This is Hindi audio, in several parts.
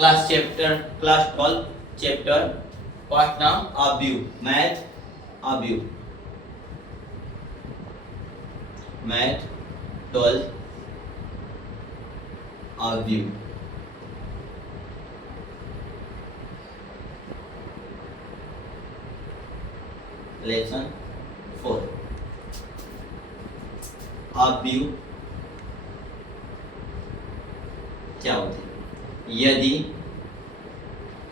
क्लास 12 चैप्टर पार्ट नाम अव्यू मैथ अव्यू मैथ 12 अव्यू लेसन 4 अव्यू क्या होते हैं? यदि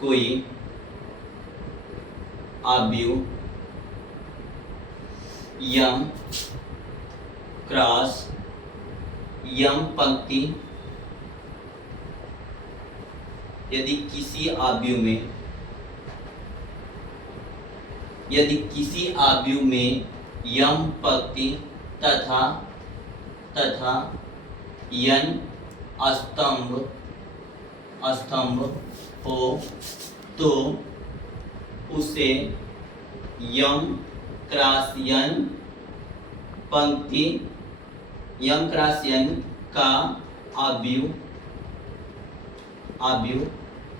कोई अव्यू यम क्रॉस यम पंक्ति यदि किसी अव्यू में यम पंक्ति तथा यन स्तंभ हो तो उसे यम क्रॉस यन पंक्ति यम क्रॉस यन का अव्यू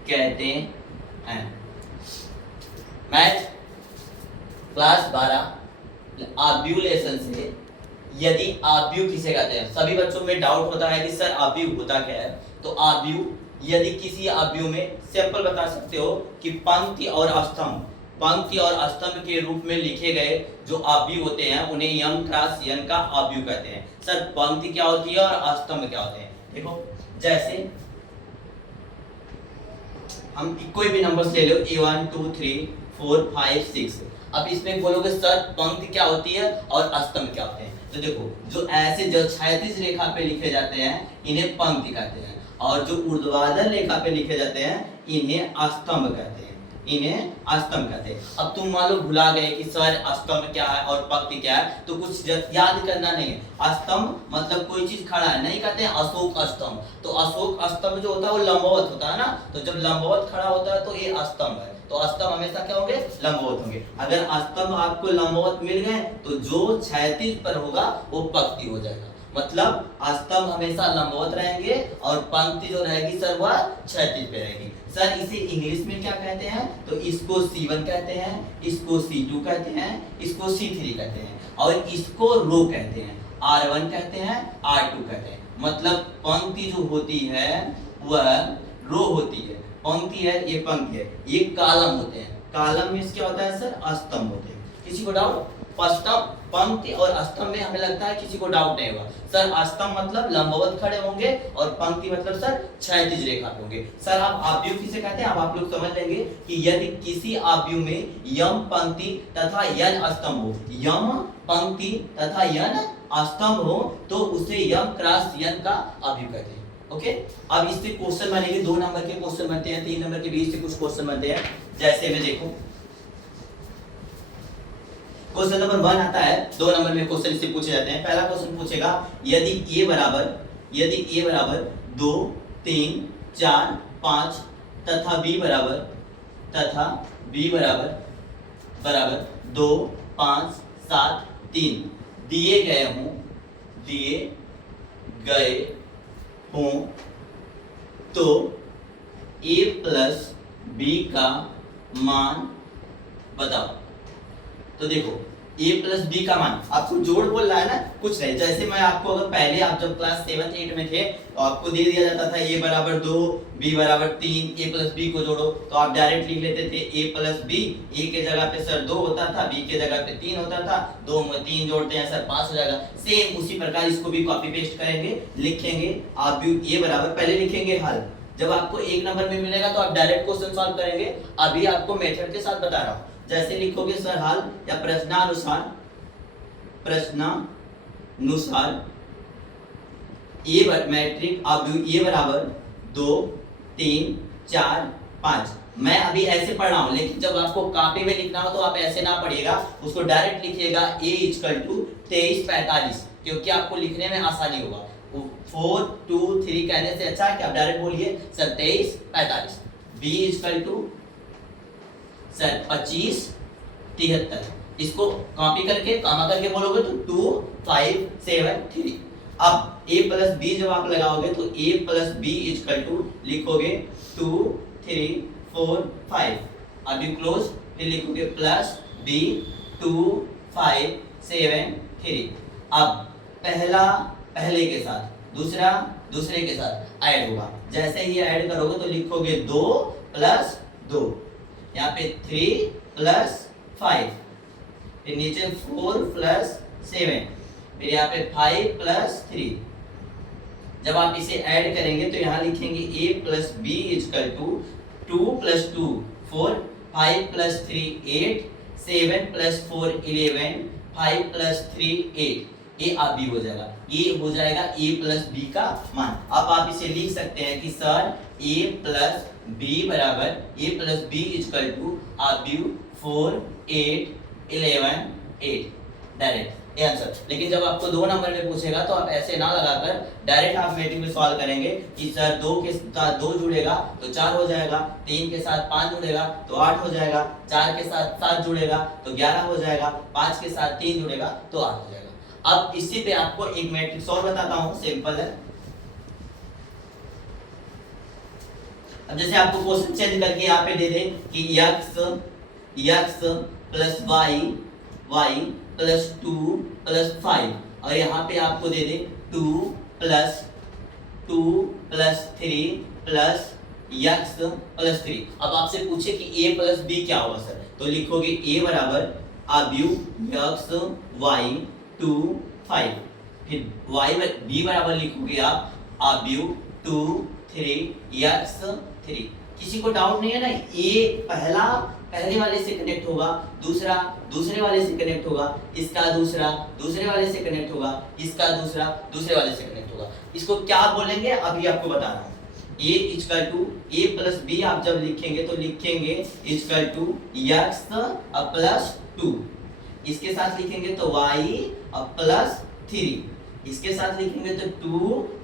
कहते हैं। मैथ क्लास 12 अव्यू लेसन से यदि अव्यू किसे कहते हैं, सभी बच्चों में डाउट होता है कि सर अव्यू होता क्या है। तो अव्यू यदि किसी अव्यू में सिंपल बता सकते हो कि पंक्ति और स्तंभ के रूप में लिखे गए जो अव्यू होते हैं उन्हें यम क्रॉस यन का अव्यू कहते हैं। सर पंक्ति क्या होती है और स्तंभ क्या होते हैं? देखो जैसे हम कोई भी नंबर ले लो A1 2 3 4 5 6। अब इसमें बोलोगे सर पंक्ति क्या होती है और स्तंभ क्या होते हैं? तो देखो जो ऐसे जो क्षैतिज रेखा पे लिखे जाते हैं इन्हें पंक्ति कहते हैं और जो ऊर्ध्वाधर रेखा पे लिखे जाते हैं इन्हें स्तंभ कहते हैं। अब तुम मान लो भुला गए कि सर स्तंभ क्या है और पंक्ति क्या है, तो कुछ याद करना नहीं है। स्तंभ मतलब कोई चीज खड़ा है, नहीं कहते हैं अशोक स्तंभ। तो अशोक स्तंभ जो होता है वो लंबवत होता है ना, तो जब लंबवत खड़ा होता है तो ये स्तंभ है। तो स्तंभ हमेशा क्या होंगे? लंबवत होंगे। अगर स्तंभ आपको लंबवत मिल गए तो जो क्षैतिज पर होगा वो पंक्ति हो जाएगा। मतलब स्तंभ हमेशा लंबवत रहेंगे और पंक्ति जो रहेगी सर वह क्षैतिज पे रहेगी। सर इसे इंग्लिश में क्या कहते हैं? तो इसको C1 कहते हैं, इसको C2 कहते हैं, इसको C3 कहते हैं और इसको रो कहते हैं, R1 कहते हैं, R2 कहते हैं। मतलब पंक्ति जो होती है वह रो होती है, पंक्ति है ये पंक्ति है, ये कॉलम होते हैं। कॉलम में क्या होता है सर? स्तंभ होते हैं। किसी को डाउट? पंक्ति और स्तंभ में हमें लगता है किसी को डाउट नहीं होगा। सर स्तंभ मतलब लंबवत खड़े होंगे और पंक्ति मतलब सर क्षैतिज रेखा पे होंगे। सर आप अव्यू किसे कहते हैं? अब आप लोग समझ लेंगे कि यदि किसी अव्यू में यम पंक्ति तथा यन स्तंभ हो, यम पंक्ति तथा यन स्तंभ हो तो उसे यम क्रॉस यन का अव्यू कहते हैं। ओके, अब इससे क्वेश्चन बनेंगे। 2 नंबर के क्वेश्चन बनते हैं, 3 नंबर के बीच से कुछ क्वेश्चन बनते हैं। जैसे में देखो क्वेश्चन नंबर 1 आता है, 2 नंबर में क्वेश्चन इससे पूछे जाते हैं। पहला क्वेश्चन पूछेगा यदि a बराबर 2 3 4 5 तथा b बराबर 2 5 7 3 दिए गए हों तो a प्लस b का मान बताओ। तो देखो a प्लस बी का मान आपको जोड़ बोल रहा है ना, कुछ नहीं। जैसे मैं आपको अगर पहले आप जब क्लास 7 8 में थे तो आपको दे दिया जाता था a बराबर 2 b बराबर 3, a प्लस b को जोड़ो तो आप डायरेक्ट लिख लेते थे a प्लस b। a के जगह पे सर 2 होता था, b के जगह पे 3 होता था, 2 में 3 जोड़ते हैं सर 5 हो जाएगा। सेम उसी प्रकार इसको भी कॉपी पेस्ट करेंगे, लिखेंगे आप a बराबर पहले लिखेंगे हल। जब आपको 1 नंबर में मिलेगा तो आप डायरेक्ट क्वेश्चन सॉल्व करेंगे। अभी आपको मेथड के साथ बता रहा हूँ। जैसे लिखोगे सर हल या प्रश्नानुसार मैट्रिक अव्यू a बराबर 2 3 4 5। मैं अभी ऐसे पढ़ रहा हूं, लेकिन जब आपको कॉपी में लिखना हो तो आप ऐसे ना पढ़िएगा, उसको डायरेक्ट लिखिएगा a = 23 45, क्योंकि आपको लिखने में आसानी होगा। 4 2 3 कहने से अच्छा है कि आप डायरेक्ट बोलिए सर 23 45। b = sir 25 73। इसको कॉपी करके कामा करके बोलोगे तो 2 5 7 3। अब a प्लस बी जब आप लगाओगे तो a plus B is equal to लिखोगे 2 3 4 5, अभी क्लोज, फिर लिखोगे प्लस b 2 5 7 3। अब पहला पहले के साथ, दूसरा दूसरे के साथ ऐड होगा। जैसे ही ऐड करोगे तो लिखोगे 2 प्लस 2, यहाँ पे 3 प्लस 5, फिर नीचे 4 प्लस 7, फिर यहाँ पे 5 प्लस 3। जब आप इसे ऐड करेंगे तो यहाँ लिखेंगे a plus B is equal to 2 plus 2 4, 5 plus 3 8, 7 plus 4 11, 5 plus 3 8। ये आप बी हो जाएगा, ये हो जाएगा a प्लस बी का मान। अब आप इसे लिख सकते हैं कि सर a प्लस बी बराबर a plus B is equal to आप बी 4 8 11 8, डायरेक्ट ये आंसर। लेकिन जब आपको 2 नंबर में पूछेगा तो आप ऐसे ना लगाकर डायरेक्ट आप मैट्रिक में सॉल्व करेंगे कि सर 2 के साथ 2 जुड़ेगा तो 4 हो जाएगा, 3 के साथ 5 जुड़ेगा तो 8 हो जाएगा, 4 के साथ 7 जुड़ेगा तो 11 हो जाएगा, 5 के साथ 3 जुड़ेगा तो 8 हो जाएगा। अब इसी पे आपको एक मैट्रिक्स और बताता हूं, सिंपल है। अब जैसे आपको क्वेश्चन चेंज करके यहाँ पे दे दे कि x plus y plus 2 plus 5, और यहाँ पे आपको दे दे 2 प्लस 3 प्लस x प्लस 3। अब आपसे पूछे कि a प्लस b क्या होगा सर, तो लिखोगे a बराबर आब्यू x y 2 5, फिर b बराबर लिखोगे आप आब्यू 2 3 x 3। किसी को डाउट नहीं है ना, a पहले वाले से कनेक्ट होगा, दूसरा दूसरे वाले से कनेक्ट होगा, इसका दूसरा दूसरे वाले से कनेक्ट होगा, इसका दूसरा दूसरे वाले से कनेक्ट होगा। इसको क्या बोलेंगे अभी आपको बता रहा हूँ। a equal to a plus B आप जब लिखेंगे तो लिखेंगे इक्वल टू x प्लस 2, इसके साथ लिखेंगे तो y प्लस 3, इसके साथ लिखेंगे तो 2